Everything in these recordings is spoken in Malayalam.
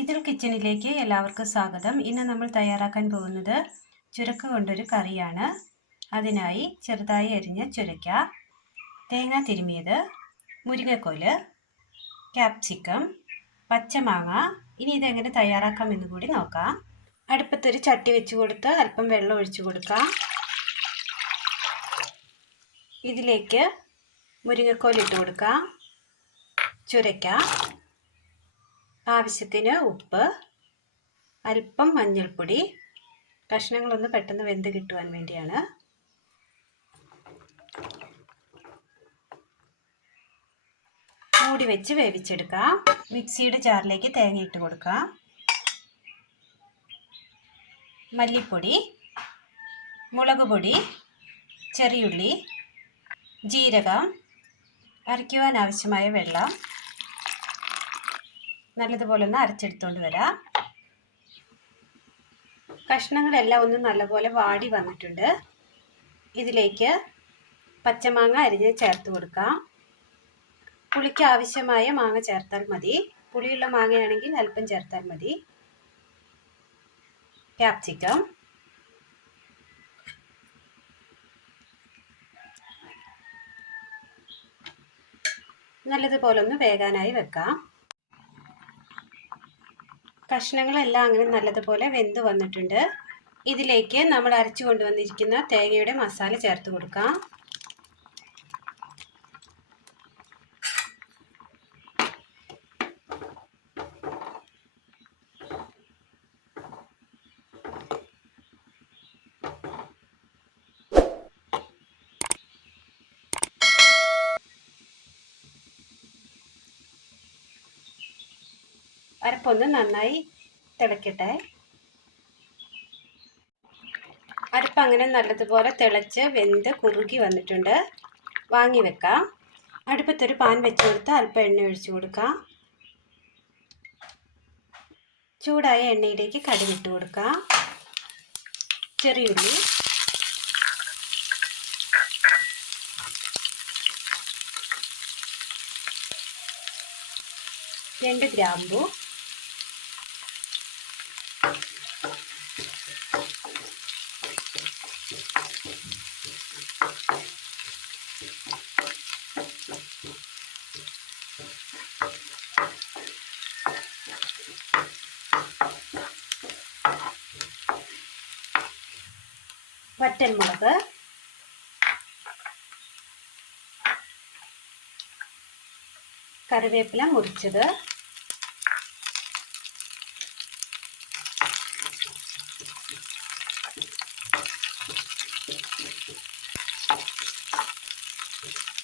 ഇതിൽ കിച്ചണിലേക്ക് എല്ലാവർക്കും സ്വാഗതം. ഇന്ന് നമ്മൾ തയ്യാറാക്കാൻ പോകുന്നത് ചുരക്ക കൊണ്ടൊരു കറിയാണ്. അതിനായി ചെറുതായി അരിഞ്ഞ ചുരക്ക തേങ്ങ തിരുമിയത് മുരിങ്ങക്കോൽ ക്യാപ്സിക്കം പച്ചമാങ്ങ. ഇനി ഇതെങ്ങനെ തയ്യാറാക്കാം എന്ന് കൂടി നോക്കാം. അടുപ്പത്തൊരു ചട്ടി വെച്ച് കൊടുത്ത് അല്പം വെള്ളം ഒഴിച്ചു കൊടുക്കാം. ഇതിലേക്ക് മുരിങ്ങക്കോലിട്ട് കൊടുക്കാം. ചുരക്ക ആവശ്യത്തിന് ഉപ്പ് അല്പം മഞ്ഞൾപ്പൊടി. കഷ്ണങ്ങളൊന്ന് പെട്ടെന്ന് വെന്ത് കിട്ടുവാൻ വേണ്ടിയാണ്. മൂടി വെച്ച് വേവിച്ചെടുക്കാം. മിക്സിയുടെ ജാറിലേക്ക് തേങ്ങ ഇട്ട് കൊടുക്കാം. മല്ലിപ്പൊടി മുളക് പൊടി ചെറിയുള്ളി ജീരകം അരയ്ക്കുവാൻ ആവശ്യമായ വെള്ളം. നല്ലതുപോലെ ഒന്ന് അരച്ചെടുത്തുകൊണ്ട് വരാം. കഷ്ണങ്ങളെല്ലാം ഒന്ന് നല്ലപോലെ വാടി വന്നിട്ടുണ്ട്. ഇതിലേക്ക് പച്ചമാങ്ങ അരിഞ്ഞ് ചേർത്ത് കൊടുക്കാം. പുളിക്ക് ആവശ്യമായ മാങ്ങ ചേർത്താൽ മതി. പുളിയുള്ള മാങ്ങയാണെങ്കിൽ അല്പം ചേർത്താൽ മതി. ക്യാപ്സിക്കം. നല്ലതുപോലെ ഒന്ന് വേകാനായി വെക്കാം. കഷ്ണങ്ങളെല്ലാം അങ്ങനെ നല്ലതുപോലെ വെന്ത് വന്നിട്ടുണ്ട്. ഇതിലേക്ക് നമ്മൾ അരച്ചു കൊണ്ടുവന്നിരിക്കുന്ന തേങ്ങയുടെ മസാല ചേർത്ത് കൊടുക്കാം. അരപ്പൊന്ന് നന്നായി തിളക്കട്ടെ. അരപ്പ് അങ്ങനെ നല്ലതുപോലെ തിളച്ച് വെന്ത് കുറുകി വന്നിട്ടുണ്ട്. വാങ്ങി വെക്കാം. അടുപ്പത്തൊരു പാൻ വെച്ച് കൊടുത്ത് അല്പം എണ്ണ ഒഴിച്ചു കൊടുക്കാം. ചൂടായ എണ്ണയിലേക്ക് കടുകിട്ട് കൊടുക്കാം. ചെറിയുള്ളി. രണ്ട് ഗ്രാമ്പു. വറ്റൽമുളക് കറിവേപ്പില മുറിച്ചത്.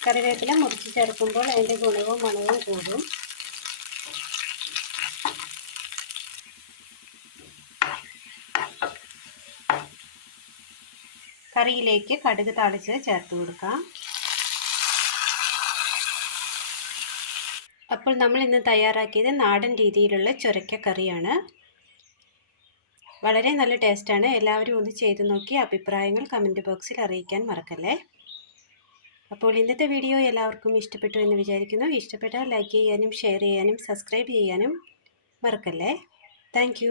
കറിവേപ്പില മുറിച്ച് ചേർക്കുമ്പോൾ അതിന്റെ ഗുണവും മണവും കൂടും. കറിയിലേക്ക് കടുക് താളിച്ച് ചേർത്ത് കൊടുക്കാം. അപ്പോൾ നമ്മൾ ഇന്ന് തയ്യാറാക്കിയത് നാടൻ രീതിയിലുള്ള ചുരക്ക കറിയാണ് വളരെ നല്ല ടേസ്റ്റാണ്. എല്ലാവരും ഒന്ന് ചെയ്ത് നോക്കി അഭിപ്രായങ്ങൾ കമന്റ് ബോക്സിൽ അറിയിക്കാൻ മറക്കല്ലേ. അപ്പോൾ ഇന്നത്തെ വീഡിയോ എല്ലാവർക്കും ഇഷ്ടപ്പെട്ടു എന്ന് വിചാരിക്കുന്നു. ഇഷ്ടപ്പെട്ടാൽ ലൈക്ക് ചെയ്യാനും ഷെയർ ചെയ്യാനും സബ്സ്ക്രൈബ് ചെയ്യാനും മറക്കല്ലേ. താങ്ക്